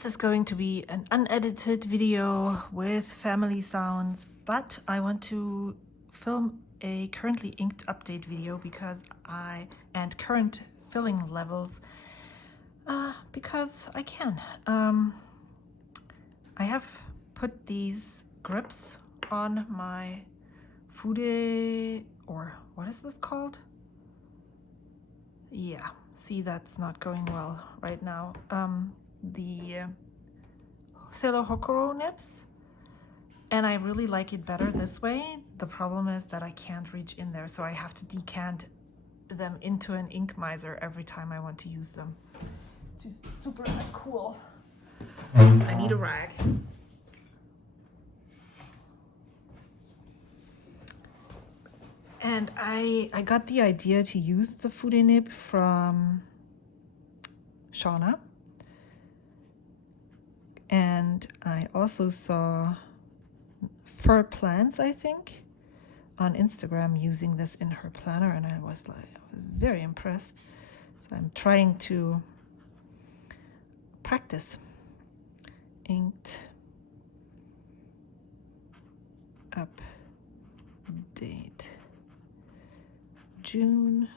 This is going to be an unedited video with family sounds, but I want to film a currently inked update video because and current filling levels because I can. I have put these grips on my fude, or what is this called? Yeah, see, that's not going well right now. The Sailor Hokoro nibs, and I really like it better this way. The problem is that I can't reach in there, so I have to decant them into an ink miser every time I want to use them, which is super cool. I need a rag. And I got the idea to use the fude nib from Shauna. And I also saw Fur Plants, I think, on Instagram using this in her planner, and I was very impressed. So I'm trying to practice. Inked update June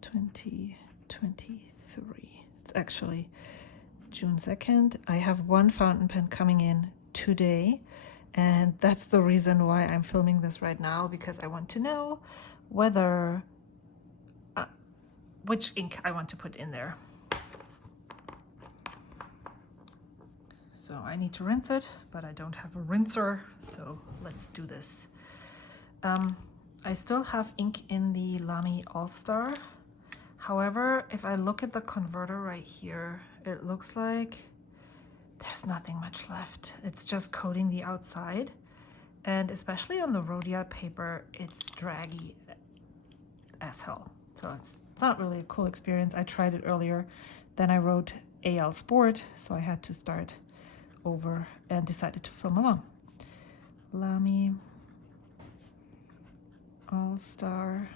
2023. It's actually June 2nd. I have one fountain pen coming in today, and that's the reason why I'm filming this right now, because I want to know whether which ink I want to put in there. So I need to rinse it, but I don't have a rinser, so let's do this. I still have ink in the Lamy All-Star. However, if I look at the converter right here, it looks like there's nothing much left. It's just coating the outside, and especially on the Rhodiat paper, it's draggy as hell. So it's not really a cool experience. I tried it earlier, then I wrote AL Sport, so I had to start over and decided to film along. Lamy All-Star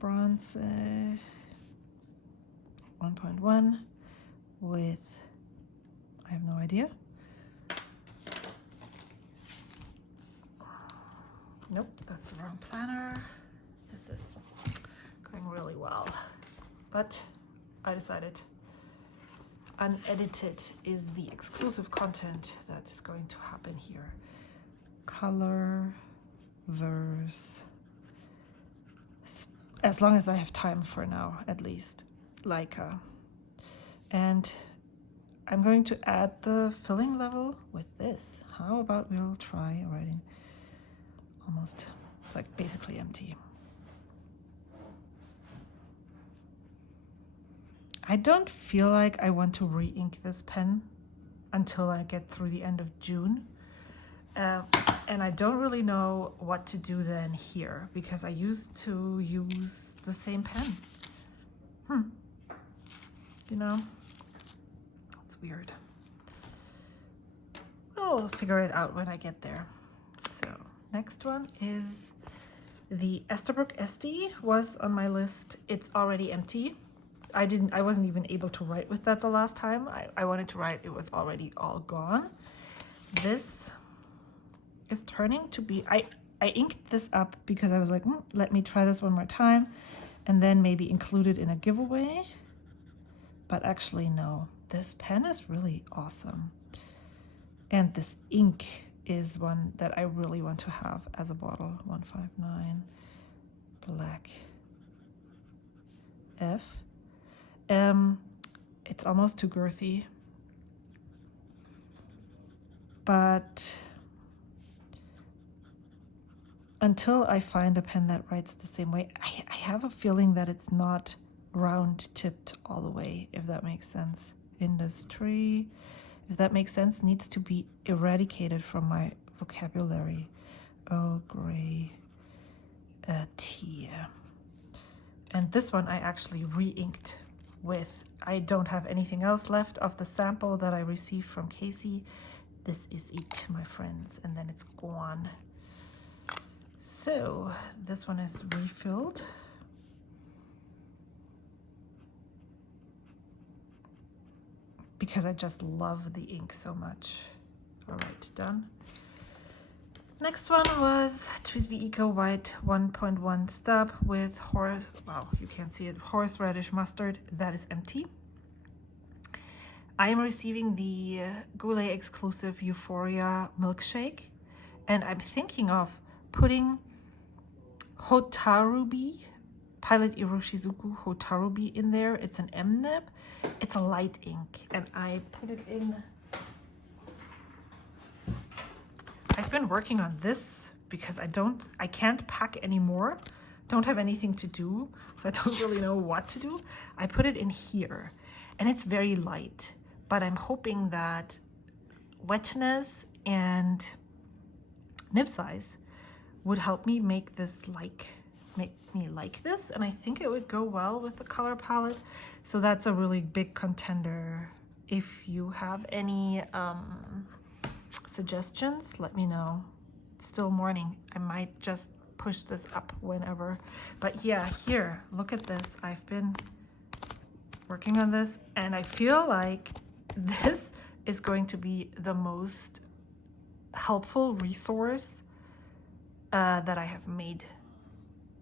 Bronze 1.1 with, I have no idea. Nope, that's the wrong planner. This is going really well, but I decided unedited is the exclusive content that is going to happen here. Color verse, as long as I have time for now, at least, Leica. And I'm going to add the filling level with this. How about we'll try writing almost like basically empty. I don't feel like I want to re-ink this pen until I get through the end of June. And I don't really know what to do then here, because I used to use the same pen. You know, it's weird. We'll figure it out when I get there. So next one is the Esterbrook SD was on my list. It's already empty. I wasn't even able to write with that the last time. I wanted to write, it was already all gone. This is turning to be, I inked this up because I was like, let me try this one more time and then maybe include it in a giveaway. But actually, no, this pen is really awesome. And this ink is one that I really want to have as a bottle. 159 Black F. It's almost too girthy, but until I find a pen that writes the same way, I have a feeling that it's not round tipped all the way, if that makes sense. Industry, if that makes sense, needs to be eradicated from my vocabulary. Earl Grey tea. And this one I actually re-inked with. I don't have anything else left of the sample that I received from Casey. This is it, my friends, and then it's gone. So this one is refilled. because I just love the ink so much. All right, done. Next one was TWSBI Eco White 1.1 stub with you can't see it, horseradish mustard. That is empty. I am receiving the Goulet exclusive Euphoria milkshake, and I'm thinking of putting Hotarubi, Pilot Iroshizuku Hotarubi in there. It's an M nib. It's a light ink, and I put it in. I've been working on this because I can't pack anymore. Don't have anything to do, so I don't really know what to do. I put it in here, and it's very light, but I'm hoping that wetness and nib size would help me make me like this, and I think it would go well with the color palette. So that's a really big contender. If you have any suggestions, let me know. It's still morning. I might just push this up whenever. But yeah, here, look at this. I've been working on this, and I feel like this is going to be the most helpful resource that I have made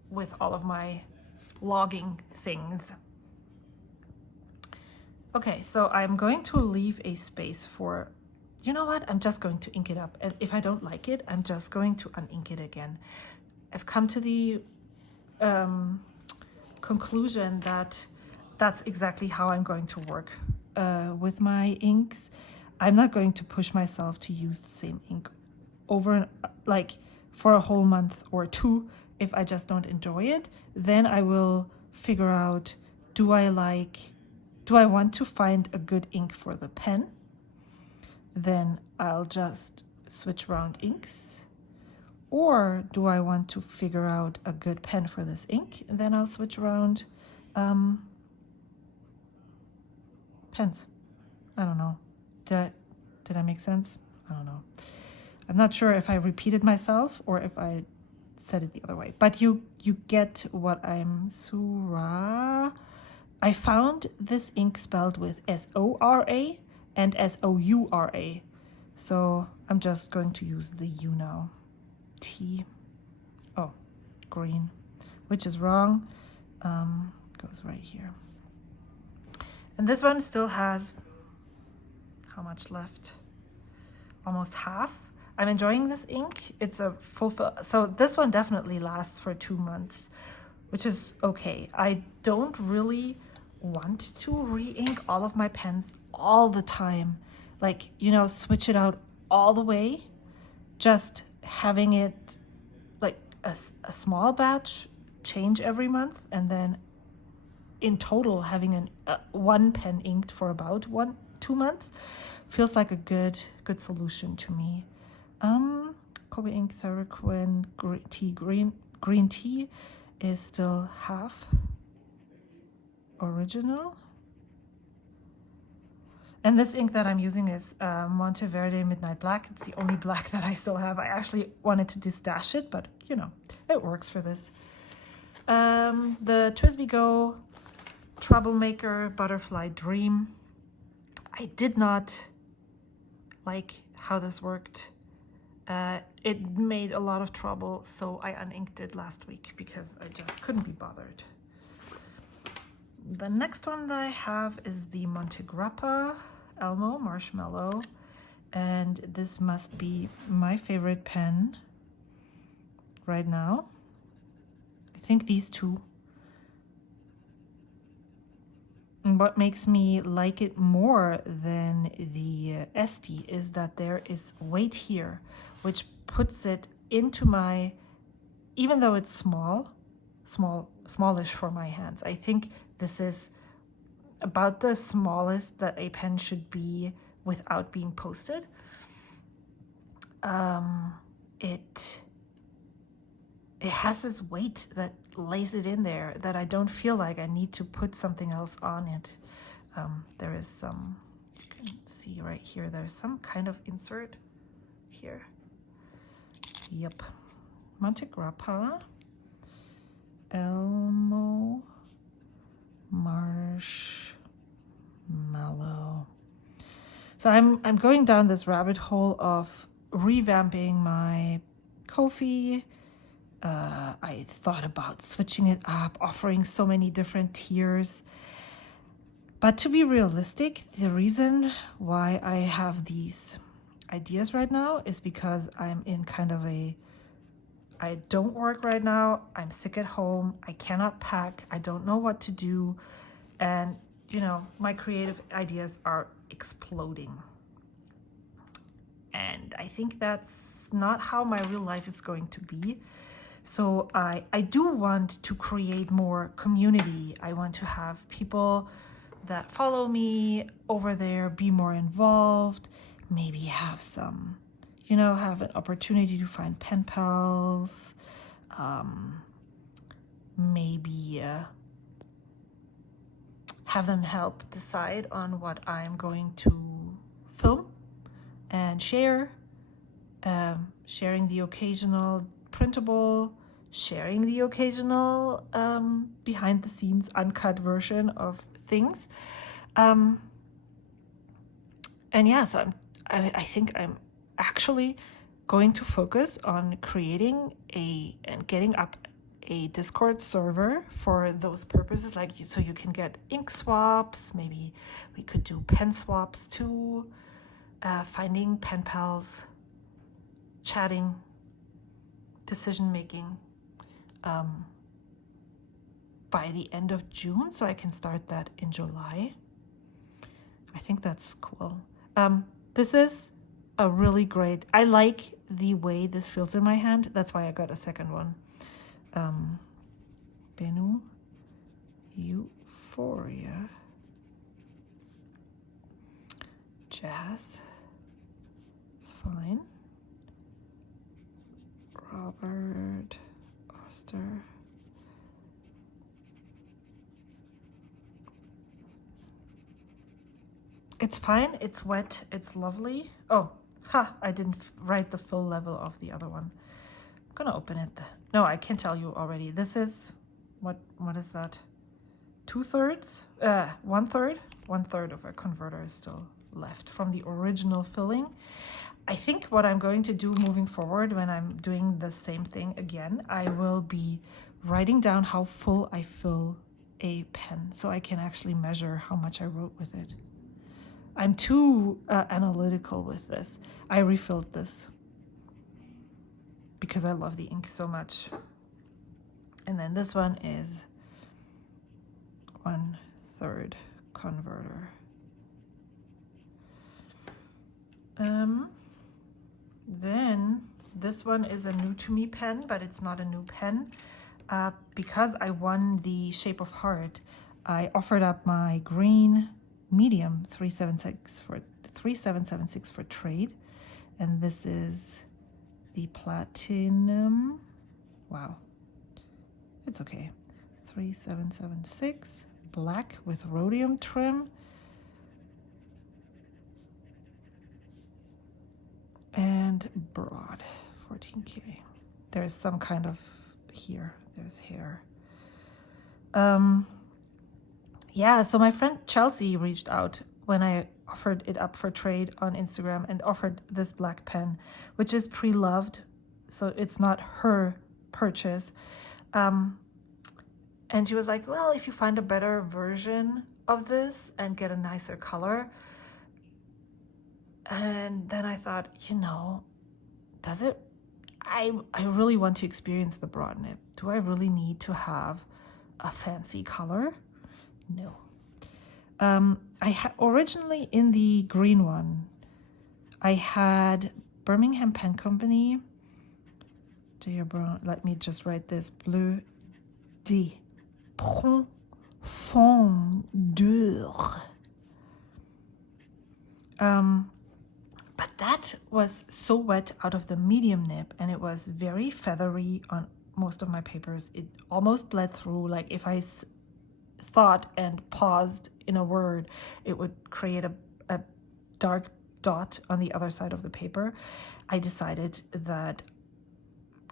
with all of my logging things. Okay, so I'm going to leave a space for, you know what, I'm just going to ink it up, and if I don't like it, I'm just going to unink it again. I've come to the conclusion that that's exactly how I'm going to work with my inks. I'm not going to push myself to use the same ink over, like, for a whole month or two. If I just don't enjoy it, then I will figure out, do I want to find a good ink for the pen? Then I'll just switch around inks. Or do I want to figure out a good pen for this ink? And then I'll switch around pens. I don't know. Did I make sense? I don't know. I'm not sure if I repeated myself or if I said it the other way, but you get what I'm Sura. I found this ink spelled with S-O-R-A and S-O-U-R-A, so I'm just going to use the U now. Green, which is wrong. Goes right here. And this one still has, how much left? Almost half. I'm enjoying this ink. It's a full fill. So this one definitely lasts for 2 months, which is okay. I don't really want to re-ink all of my pens all the time. Like, you know, switch it out all the way. Just having it like a small batch, change every month, and then in total having one pen inked for about 1-2 months feels like a good solution to me. Kobe ink Seroquin green tea is still half original. And this ink that I'm using is Monteverde Midnight Black. It's the only black that I still have. I actually wanted to de-stash it, but you know, it works for this. The TWSBI Go Troublemaker Butterfly Dream. I did not like how this worked. It made a lot of trouble, so I uninked it last week because I just couldn't be bothered. The next one that I have is the Monte Grappa Elmo Marshmallow, and this must be my favorite pen right now. I think these two. And what makes me like it more than the Esti is that there is weight here, which puts it into my, even though it's smallish for my hands. I think this is about the smallest that a pen should be without being posted. It has this weight that lays it in there that I don't feel like I need to put something else on it. There is some, you can see right here, there's some kind of insert here. Yep. Monte Grappa Elmo Marshmallow. So I'm going down this rabbit hole of revamping my Ko-fi. I thought about switching it up, offering so many different tiers. But to be realistic, the reason why I have these ideas right now is because I'm in kind of I don't work right now. I'm sick at home. I cannot pack. I don't know what to do. And, you know, my creative ideas are exploding. And I think that's not how my real life is going to be. So I do want to create more community. I want to have people that follow me over there, be more involved, maybe have some, you know, have an opportunity to find pen pals, maybe have them help decide on what I'm going to film and share, sharing the occasional printable, sharing the occasional behind the scenes uncut version of things. And yeah, so I think I'm actually going to focus on creating and getting up a Discord server for those purposes, like so you can get ink swaps. Maybe we could do pen swaps too, finding pen pals, chatting, decision making, by the end of June, so I can start that in July. I think that's cool. This is a really great, I like the way this feels in my hand. That's why I got a second one. Bennu Euphoria Jazz Fine Robert Oster. It's fine, it's wet, it's lovely. Oh, I didn't write the full level of the other one. I'm gonna open it. No, I can tell you already. This is, what is that? 2/3? 1/3? 1/3 of a converter is still left from the original filling. I think what I'm going to do moving forward when I'm doing the same thing again, I will be writing down how full I fill a pen so I can actually measure how much I wrote with it. I'm too analytical with this. I refilled this because I love the ink so much. And then this one is 1/3 converter. Then this one is a new to me pen, but it's not a new pen. Because I won the Shape of Heart, I offered up my green medium 3776 for trade, and this is the platinum. Wow, it's okay. 3776 black with rhodium trim, and broad 14K. There's some kind of here. There's hair. Yeah, so my friend Chelsea reached out when I offered it up for trade on Instagram and offered this black pen, which is pre-loved, so it's not her purchase. And she was like, well, if you find a better version of this and get a nicer color. And then I thought, you know, does it? I really want to experience the broad nib. Do I really need to have a fancy color? No. Originally in the green one, I had Birmingham Pen Company. Dear brown, let me just write this: bleu de profondeur. But that was so wet out of the medium nib, and it was very feathery on most of my papers. It almost bled through. Like if I thought and paused in a word, it would create a dark dot on the other side of the paper. I decided that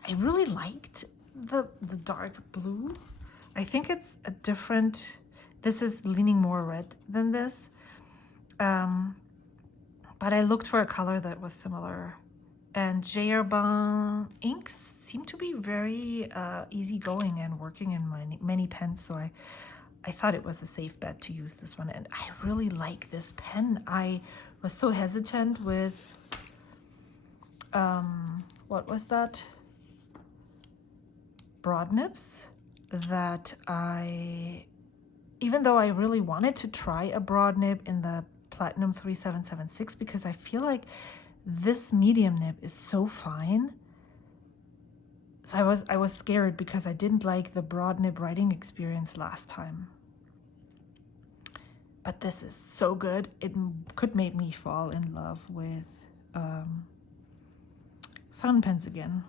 I really liked the dark blue. I think it's a different, this is leaning more red than this. but I looked for a color that was similar. And J-Herbin inks seem to be very easygoing and working in many pens, so I thought it was a safe bet to use this one. And I really like this pen. I was so hesitant with, what was that? Broad nibs, that even though I really wanted to try a broad nib in the Platinum 3776, because I feel like this medium nib is so fine. So I was scared because I didn't like the broad nib writing experience last time. But this is so good. It could make me fall in love with fountain pens again.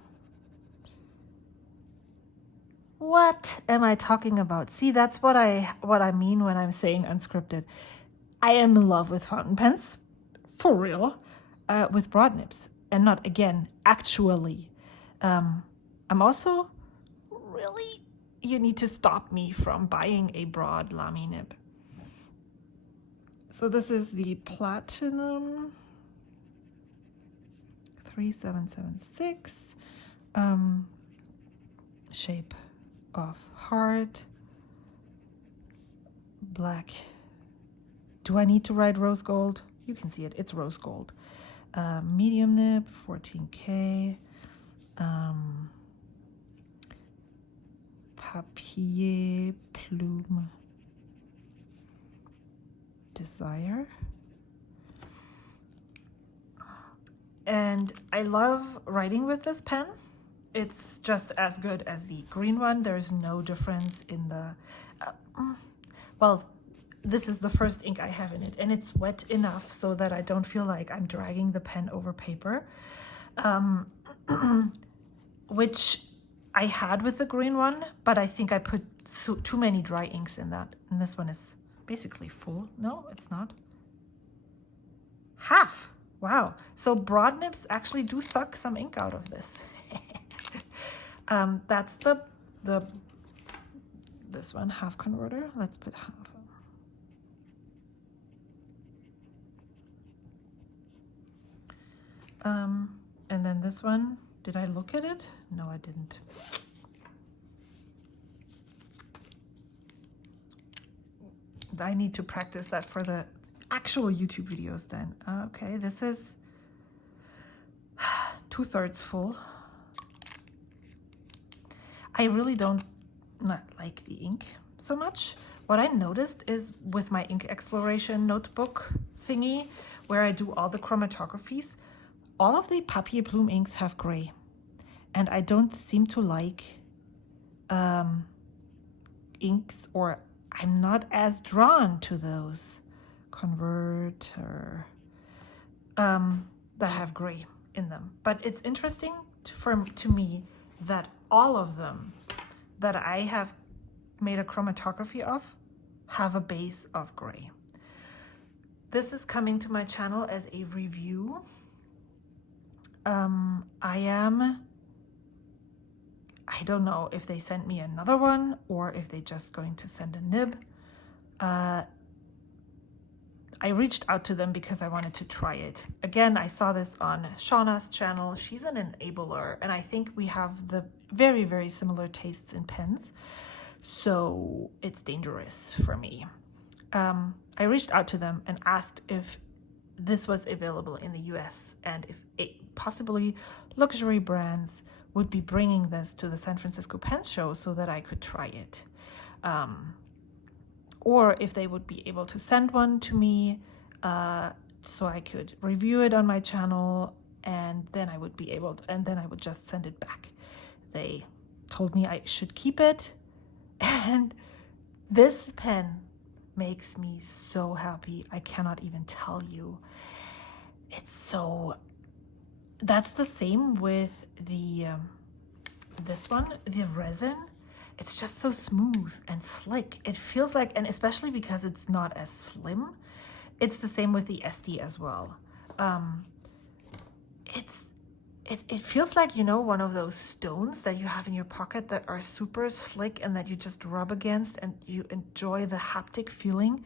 What am I talking about? See, that's what I mean when I'm saying unscripted. I am in love with fountain pens, for real, with broad nibs, and not again, actually. I'm also really, you need to stop me from buying a broad Lamy nib. So this is the Platinum 3776, shape of heart, black. Do I need to write rose gold? You can see it, it's rose gold. Medium nib, 14K. Papier Plume Desire. And I love writing with this pen. It's just as good as the green one. There's no difference in the, well, this is the first ink I have in it, and it's wet enough so that I don't feel like I'm dragging the pen over paper, which I had with the green one, but I think I put too many dry inks in that. And this one is basically full. No, it's not. Half. Wow. So broad nibs actually do suck some ink out of this. That's this one, half converter. Let's put half. And then this one, did I look at it? No, I didn't. I need to practice that for the actual YouTube videos then. Okay, this is 2/3 full. I really don't not like the ink so much. What I noticed is with my ink exploration notebook thingy, where I do all the chromatographies, all of the Papier Plume inks have gray. And I don't seem to like inks, or I'm not as drawn to those converter that have gray in them. But it's interesting to me that all of them that I have made a chromatography of have a base of gray. This is coming to my channel as a review. I don't know if they sent me another one or if they're just going to send a nib. I reached out to them because I wanted to try it. Again, I saw this on Shauna's channel. She's an enabler, and I think we have the very, very similar tastes in pens. So it's dangerous for me. I reached out to them and asked if this was available in the US and if possibly luxury brands would be bringing this to the San Francisco Pen Show so that I could try it. Or if they would be able to send one to me so I could review it on my channel, and then I would be able to, and then I would just send it back. They told me I should keep it, and this pen makes me so happy. I cannot even tell you. It's so, that's the same with the this one, the resin. It's just so smooth and slick. It feels like, and especially because it's not as slim, it's the same with the SD as well. It feels like, you know, one of those stones that you have in your pocket that are super slick and that you just rub against and you enjoy the haptic feeling.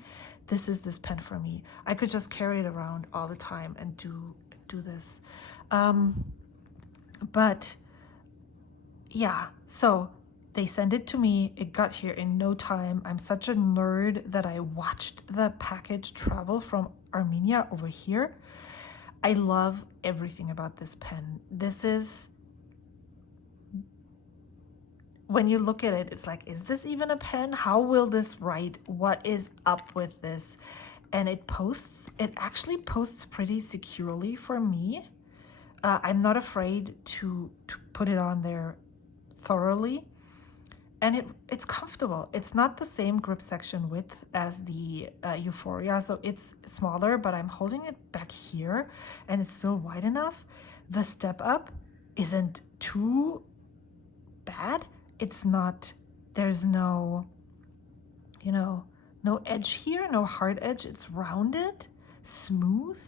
this is this pen for me. I could just carry it around all the time and do this. But yeah, so they sent it to me. It got here in no time. I'm such a nerd that I watched the package travel from Armenia over here. I love everything about this pen. This is, when you look at it, it's like, is this even a pen? How will this write? What is up with this? And it actually posts pretty securely for me. I'm not afraid to put it on there thoroughly. And it's comfortable. It's not the same grip section width as the Euphoria, so it's smaller, but I'm holding it back here and it's still wide enough. The step up isn't too bad. It's not, there's no, no edge here, no hard edge. It's rounded, smooth,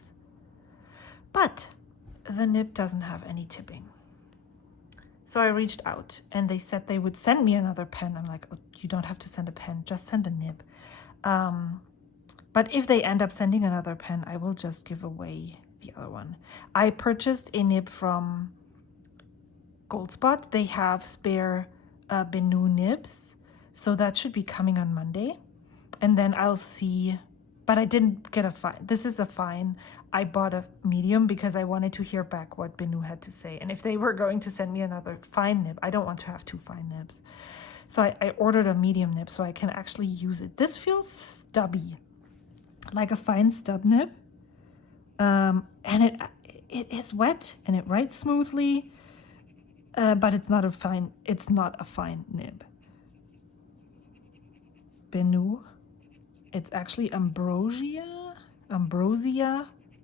but the nib doesn't have any tipping. So I reached out and they said they would send me another pen. I'm like, oh, you don't have to send a pen, just send a nib. But if they end up sending another pen, I will just give away the other one. I purchased a nib from Goldspot. They have spare Bennu nibs. So that should be coming on Monday. And then I'll see, but I didn't get a fine. This is a fine. I bought a medium because I wanted to hear back what Bennu had to say. And if they were going to send me another fine nib, I don't want to have two fine nibs. So I ordered a medium nib so I can actually use it. This feels stubby, like a fine stub nib. And it is wet and it writes smoothly, but it's not a fine nib. Bennu. It's actually ambrosia.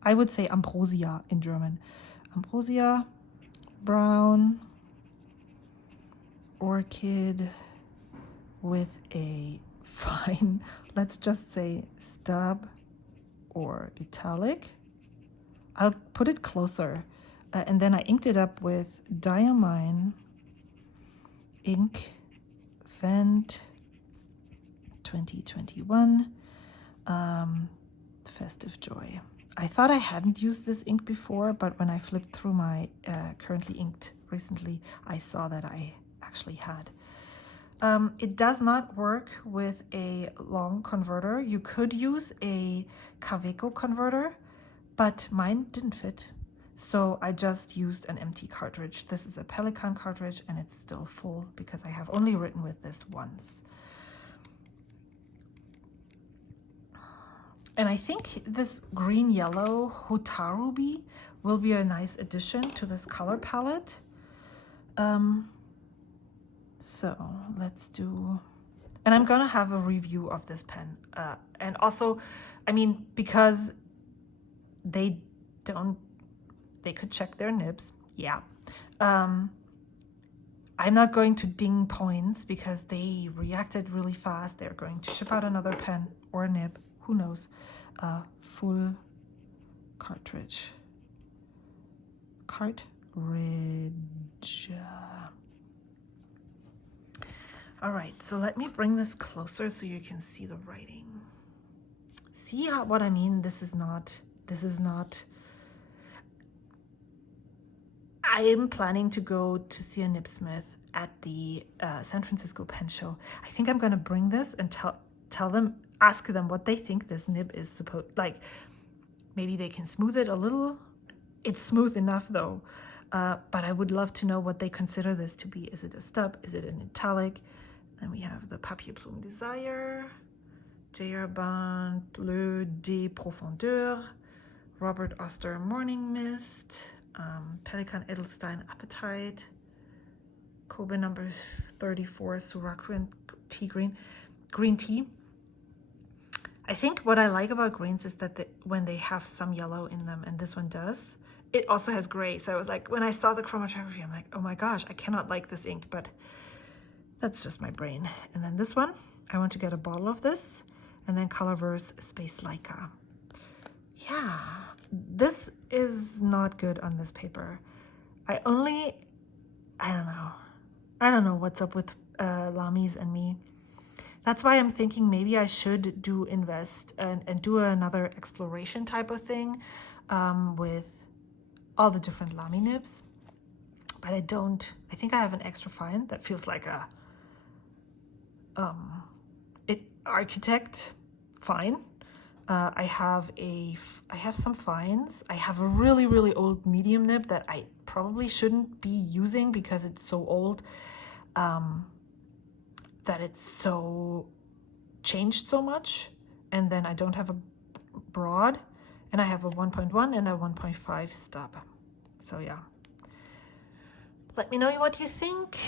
I would say ambrosia in German. Ambrosia, brown, orchid with a fine, let's just say stub or italic. I'll put it closer. And then I inked it up with Diamine ink, Vent 2021, Festive Joy. I thought I hadn't used this ink before, but when I flipped through my currently inked recently, I saw that I actually had. It does not work with a long converter. You could use a Kaweco converter, but mine didn't fit. So I just used an empty cartridge. This is a Pelikan cartridge and it's still full because I have only written with this once. And I think this green-yellow Hotarubi will be a nice addition to this color palette. So let's do, and I'm gonna have a review of this pen. And also, I mean, because they could check their nibs, yeah. I'm not going to ding points because they reacted really fast. They're going to ship out another pen or a nib. Who knows? Full cartridge. All right, so let me bring this closer so you can see the writing. See what I mean? This is not. I am planning to go to see a nibsmith at the San Francisco Pen Show. I think I'm gonna bring this and tell them, ask them what they think this nib is supposed, like maybe they can smooth it a little. It's smooth enough though, but I would love to know what they consider this to be. Is it a stub? Is it an italic? Then we have the Papier Plume Desire, J.R. Bond Bleu de Profondeur, Robert Oster Morning Mist, Pelikan Edelstein Appetite, Kobe number 34 Suraku Tea Green Tea. I think what I like about greens is that when they have some yellow in them, and this one does, it also has gray. So I was like, when I saw the chromatography, I'm like, oh my gosh, I cannot like this ink, but that's just my brain. And then this one, I want to get a bottle of this, and then Colorverse Space Leica. Yeah, this is not good on this paper. I don't know what's up with Lamis and me. that's why I'm thinking maybe I should do invest and do another exploration type of thing with all the different Lamy nibs. But I think I have an extra fine that feels like a architect fine. I have some fines. I have a really, really old medium nib that I probably shouldn't be using because it's so old, that it's so changed so much. And then I don't have a broad, and I have a 1.1 and a 1.5 stub. So yeah. Let me know what you think.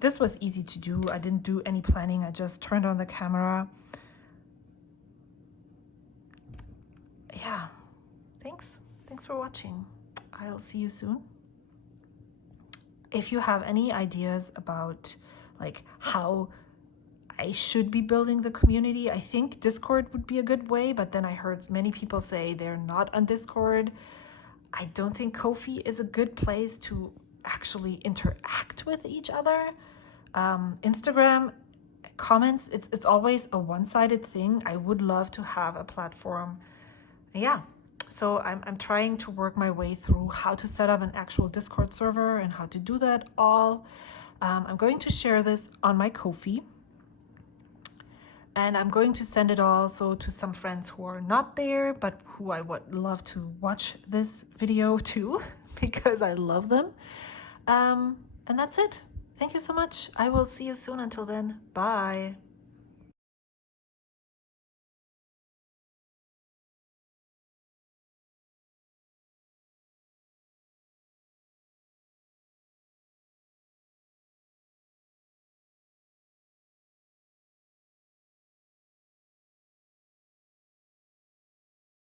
This was easy to do. I didn't do any planning. I just turned on the camera. Yeah, thanks for watching. I'll see you soon. If you have any ideas about like how I should be building the community, I think Discord would be a good way, but then I heard many people say they're not on Discord. I don't think Ko-fi is a good place to actually interact with each other. Instagram comments, it's always a one-sided thing. I would love to have a platform. Yeah, so I'm trying to work my way through how to set up an actual Discord server and how to do that all. I'm going to share this on my Ko-fi, and I'm going to send it also to some friends who are not there, but who I would love to watch this video too, because I love them. And that's it. Thank you so much. I will see you soon. Until then, bye.